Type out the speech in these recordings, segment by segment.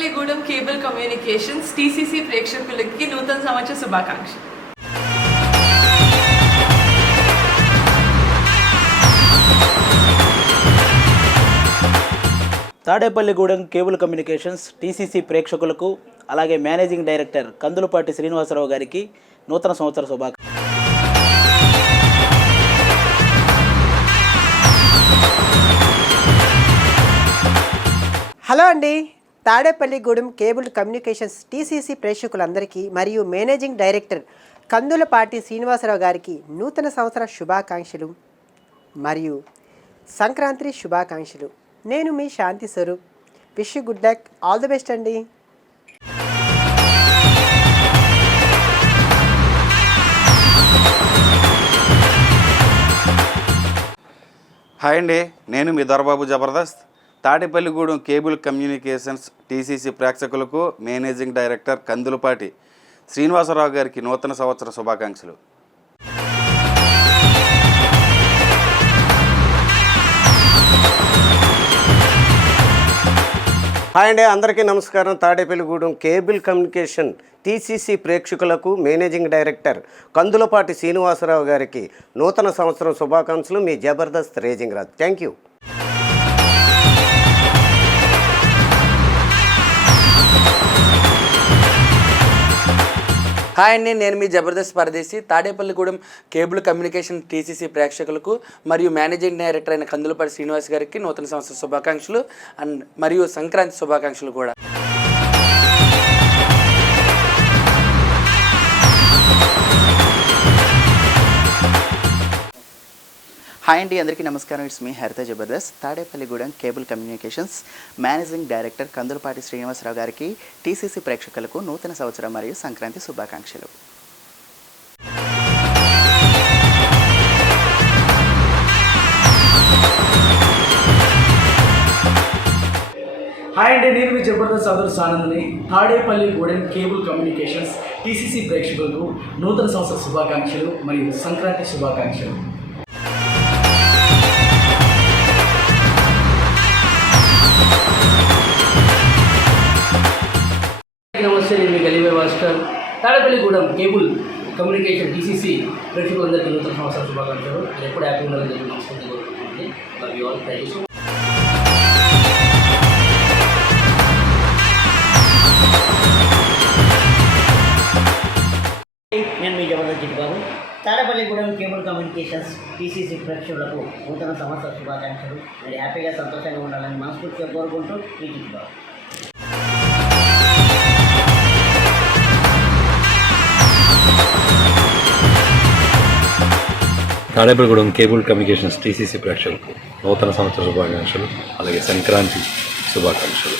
Tadepalligudem cable communications TCC ప్రేక్షకులకి నూతన సంవత్సర శుభాకాంక్షలు. తాడేపల్లిగూడెం కేబుల్ కమ్యూనికేషన్స్ టీసీసీ ప్రేక్షకులకు అలాగే మేనేజింగ్ డైరెక్టర్ కందులపాటి శ్రీనివాసరావు గారికి నూతన సంవత్సర శుభాకాంక్షలు. హలో అండి. తాడేపల్లిగూడెం కేబుల్ కమ్యూనికేషన్స్ టీసీసీ ప్రేక్షకులందరికీ మరియు మేనేజింగ్ డైరెక్టర్ కందులపాటి శ్రీనివాసరావు గారికి నూతన సంవత్సర శుభాకాంక్షలు మరియు సంక్రాంతి శుభాకాంక్షలు. నేను మీ Shanti Swaroop. Wish good luck all the best అండి. హాయ్ అండి. నేను మీ Dorababu Jabardasth. Tatipalligudem cable communications TCC ప్రేక్షకులకు మేనేజింగ్ డైరెక్టర్ కందులపాటి శ్రీనివాసరావు గారికి నూతన సంవత్సర శుభాకాంక్షలు. హాయ్ అండి అందరికీ నమస్కారం. తాడేపల్లిగూడెం కేబుల్ కమ్యూనికేషన్ టీసీసీ ప్రేక్షకులకు మేనేజింగ్ డైరెక్టర్ కందులపాటి శ్రీనివాసరావు గారికి నూతన సంవత్సరం శుభాకాంక్షలు. మీ Jabardasth raging Raj. Thank you. Hi అండి నేను మీ Jabardasth Paradesi. Tadepalligudem cable communication TCC ప్రేక్షకులకు మరియు మేనేజింగ్ డైరెక్టర్ అయిన కందులపాటి శ్రీనివాస్ గారికి నూతన సంవత్సర శుభాకాంక్షలు అండ్ మరియు సంక్రాంతి శుభాకాంక్షలు కూడా. హాయ్ అండి అందరికీ నమస్కారం. It's me Haritha Jabardasth Tadepalligudem cable communications managing director Kandulapati Srinivasarao గారికి టీసీసీ ప్రేక్షకులకు నూతన సంవత్సరం మరియు సంక్రాంతి శుభాకాంక్షలు. హాయ్ అండి నేను మీ జబర్దస్త్ సదరు సానందని. Tadepalli Gudem cable communications TCC ప్రేక్షకులకు నూతన సంవత్సర శుభాకాంక్షలు మరియు సంక్రాంతి శుభాకాంక్షలు. నమస్తే నేను మీ గలీవే Bhaskar Tadepalligudem cable communication TCC ప్రేక్షకులందరికీ నూతన సంవత్సర శుభాకాంక్షలు. ఎప్పుడు హ్యాపీ ఉండాలని చెప్పి మనస్ఫూర్తి కోరుకుంటున్నాను. Love you all thank you so నేను మీ Jabardasth Babu. Tadapalligudem cable communications TCC ప్రేక్షకులకు నూతన సంవత్సర శుభాకాంక్షలు. మీరు హ్యాపీగా సంతోషంగా ఉండాలని మనస్ఫూర్తిగా కోరుకుంటూ మీ Babu. Tadepalligudem cable communications TCC ప్రేక్షకులకు నూతన సంవత్సర శుభాకాంక్షలు అలాగే సంక్రాంతి శుభాకాంక్షలు.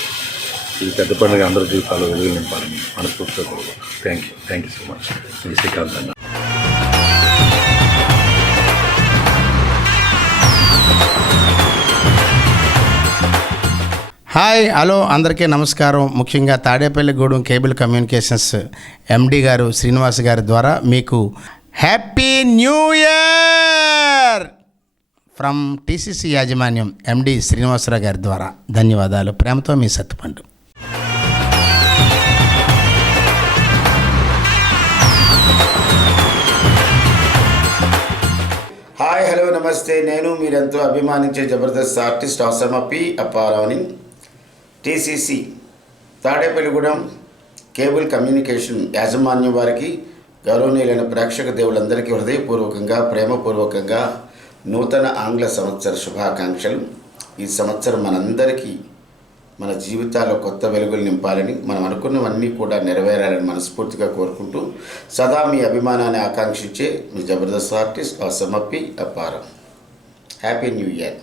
ఈ పెద్ద పండుగ అందరి జీవితాలు వెలుగులు నింపాలని మనస్ఫూర్తిగా కోరుకుంటున్నాను. Thank you thank you so much మీ శ్రీకాంత్ అన్న. హాయ్ హలో అందరికీ నమస్కారం. ముఖ్యంగా తాడేపల్లిగూడెం కేబుల్ కమ్యూనికేషన్స్ ఎండి గారు శ్రీనివాస్ గారి ద్వారా మీకు happy new year from TCC యాజమాన్యం ఎండి శ్రీనివాసరావు గారి ద్వారా ధన్యవాదాలు. ప్రేమతో మీ సత్తుపండు. హాయ్ హలో నమస్తే నేను మీరెంతో అభిమానించే జబర్దస్త్ ఆర్టిస్ట్ అవసరమప్పి అప్పారావుని. టీసీసీ తాడేపల్లిగూడెం కేబుల్ కమ్యూనికేషన్ యాజమాన్యం వారికి గౌరవనీయులైన ప్రేక్షక దేవులందరికీ హృదయపూర్వకంగా ప్రేమపూర్వకంగా నూతన ఆంగ్ల సంవత్సర శుభాకాంక్షలు. ఈ సంవత్సరం మనందరికీ మన జీవితాల్లో కొత్త వెలుగులు నింపాలని మనం అనుకున్నవన్నీ కూడా నెరవేరాలని మనస్ఫూర్తిగా కోరుకుంటూ సదా మీ అభిమానాన్ని ఆకాంక్షించే మీ జబర్దస్త్ ఆర్టిస్ట్ అసమప్పి అప్పారం హ్యాపీ న్యూ ఇయర్